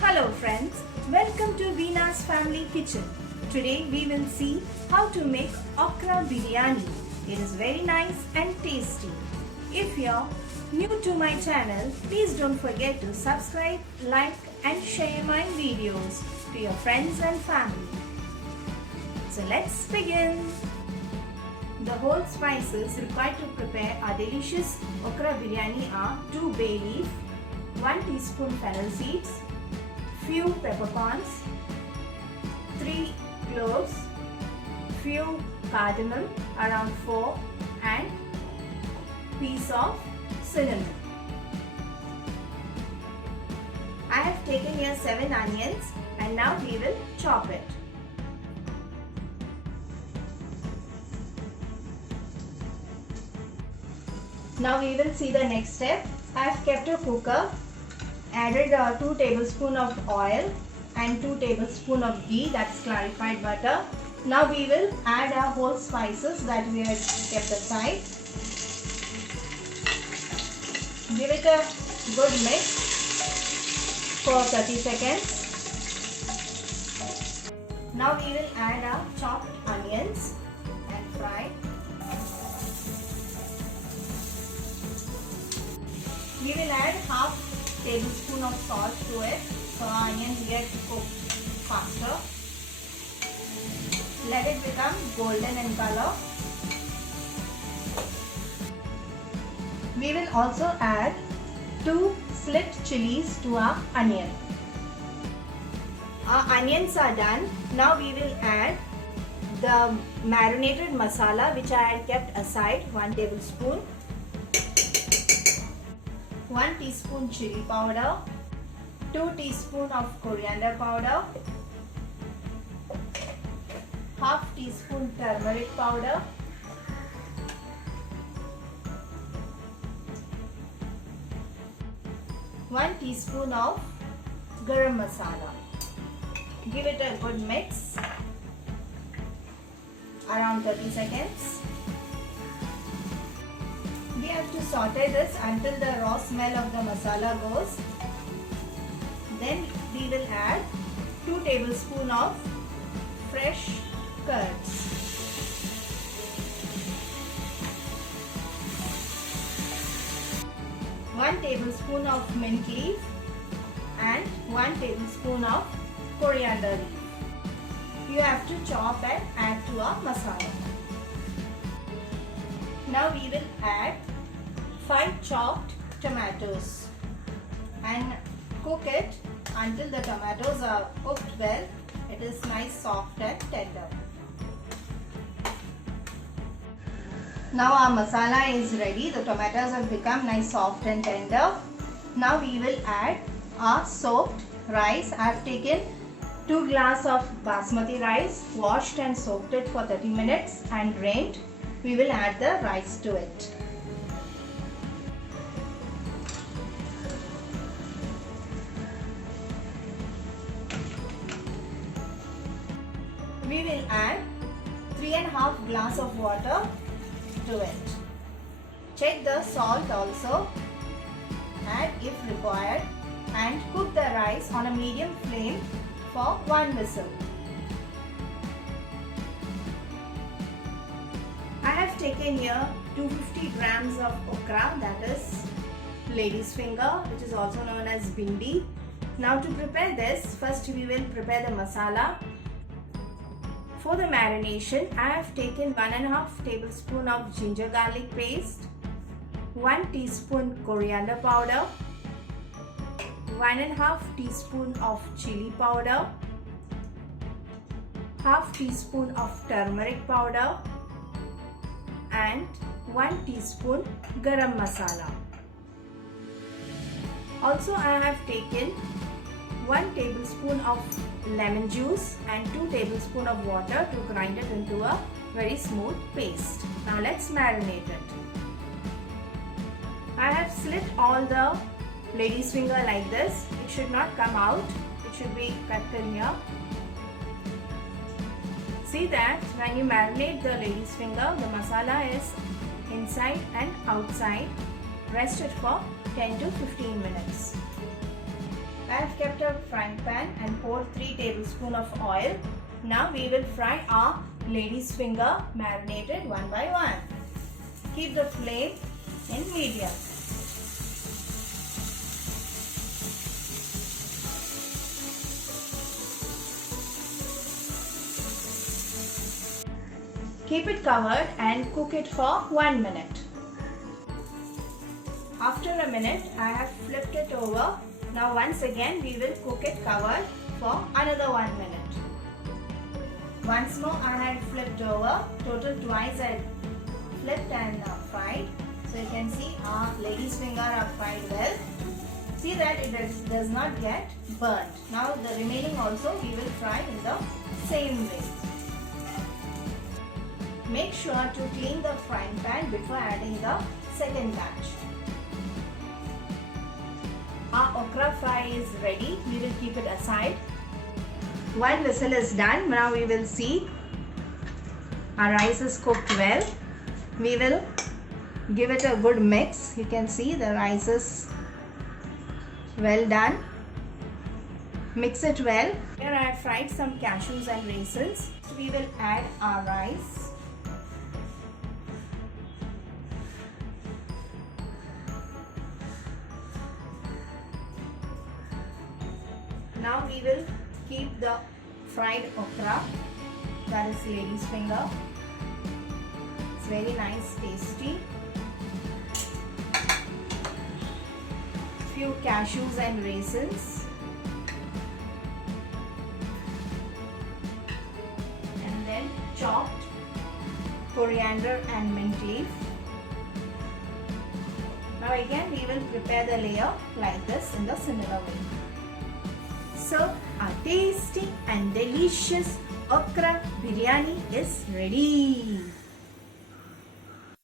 Hello friends, welcome to Veena's Family Kitchen. Today we will see how to make okra biryani. It is very nice and tasty. If you're new to my channel, please don't forget to subscribe, like and share my videos to your friends and family. So let's begin. The whole spices required to prepare our delicious okra biryani are 2 bay leaf, 1 teaspoon fennel seeds, few peppercorns, 3 cloves, few cardamom, around 4, and piece of cinnamon. I have taken here 7 onions and now we will chop it. Now we will see the next step. I have kept a cooker, added 2 tablespoons of oil and 2 tablespoons of ghee, that's clarified butter. Now we will add our whole spices that we had kept aside. Give it a good mix for 30 seconds. Now we will add our chopped onions and fry. We will add half tablespoon of salt to it so our onions get cooked faster. Let it become golden in color. We will also add 2 split chilies to our onion. Our onions are done. Now we will add the marinated masala which I had kept aside, 1 tablespoon. 1 teaspoon chili powder, 2 teaspoon of coriander powder, half teaspoon turmeric powder, one teaspoon of garam masala. Give it a good mix around 30 seconds. We have to saute this until the raw smell of the masala goes. Then we will add 2 tablespoons of fresh curds. One tablespoon of mint leaf and 1 tablespoon of coriander leaf. You have to chop and add to our masala. Now we will add 5 chopped tomatoes and cook it until the tomatoes are cooked well. It is nice, soft and tender. Now our masala is ready. The tomatoes have become nice, soft and tender. Now we will add our soaked rice. I have taken 2 glasses of basmati rice, washed and soaked it for 30 minutes and drained. We will add the rice to it. We will add 3½ glass of water to it. Check the salt also, add if required, and cook the rice on a medium flame for 1 whistle. I have taken here 250 grams of okra, that is lady's finger, which is also known as bindi. Now to prepare this, first we will prepare the masala. For the marination, I have taken 1½ tablespoon of ginger garlic paste, 1 teaspoon coriander powder, 1½ teaspoon of chili powder, half teaspoon of turmeric powder, and 1 teaspoon garam masala. Also I have taken 1 tablespoon of lemon juice and 2 tablespoons of water to grind it into a very smooth paste. Now let's marinate it. I have slit all the lady's finger like this. It should not come out. It should be kept in here. See that when you marinate the lady's finger, the masala is inside and outside. Rest it for 10 to 15 minutes. I have kept a frying pan and poured 3 tablespoons of oil. Now we will fry our lady's finger marinated one by one. Keep the flame in medium. Keep it covered and cook it for 1 minute. After a minute, I have flipped it over. Now once again we will cook it covered for another 1 minute. Once more I had flipped over. Total twice I flipped and fried. So you can see our lady's finger are fried well. See that it does not get burnt. Now the remaining also we will fry in the same way. Make sure to clean the frying pan before adding the second batch. Our okra fry is ready. We will keep it aside. One whistle is done. Now we will see our rice is cooked well. We will give it a good mix. You can see the rice is well done. Mix it well. Here I have fried some cashews and raisins. We will add our rice. Now we will keep the fried okra, that is lady's finger. It's very nice, tasty. Few cashews and raisins. And then chopped coriander and mint leaf. Now again we will prepare the layer like this in the similar way. So our tasty and delicious okra biryani is ready.